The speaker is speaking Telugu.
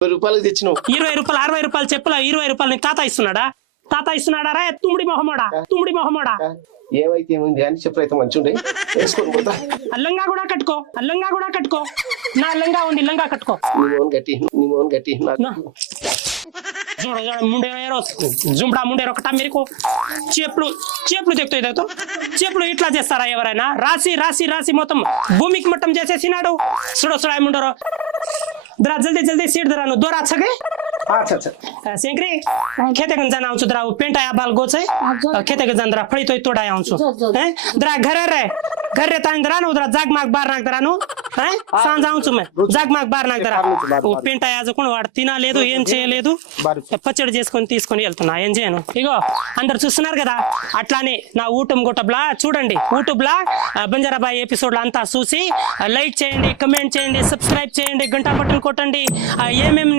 రూపాయలు తెచ్చినావు 20 రూపాయలు 60 రూపాయలు చెప్పులా 20 రూపాయలు నీకు తాత ఇస్తున్నాడా రా తుమ్మిడి మొహమోడా ఏమైతే ఏమైంది అని చెప్పరైతే మంచిగా వేసుకొని పోతా. లంగా కూడా కట్టుకో నా లంగా ఉంది లంగా కట్టుకో నీ మోహన్ గట్టి జుంబడా ముండే ఒకటా మీరు చెప్పులు చెప్తాయి చెప్పులు ఇట్లా చేస్తారా ఎవరైనా రాసి మొత్తం భూమికి మట్టం చేసేసినాడు సుడా ముండరు जरा जल्दी सीट दरा दो रात सके सेंकरी खेते गन जाना आउँछु दरा पेंट आया बाल गोछ खेते गन जान दरा फळी तोय तोडाय आउँछु हैं दरा घर रे तान दरा न उधर जागमाग बार नाक दरा नु हैं सांज आउँछु मैं जागमाग बार नाक दरा ओ पेंट आया जो कोण వాడు తినలేదు ఏం చేయలేదు పచ్చడి చేసుకొని తీసుకొని వెళ్తున్నా ఏం చేయను ఇగో అందరు చూస్తున్నారు కదా అట్లానే నా యూట్యూబ్ గొట్టబ్లా చూడండి యూట్యూబ్ లా బంజారాబాయి ఎపిసోడ్లు అంతా చూసి లైక్ చేయండి కమెంట్ చేయండి సబ్స్క్రైబ్ చేయండి గంట బటన్ కొట్టండి ఏమేమి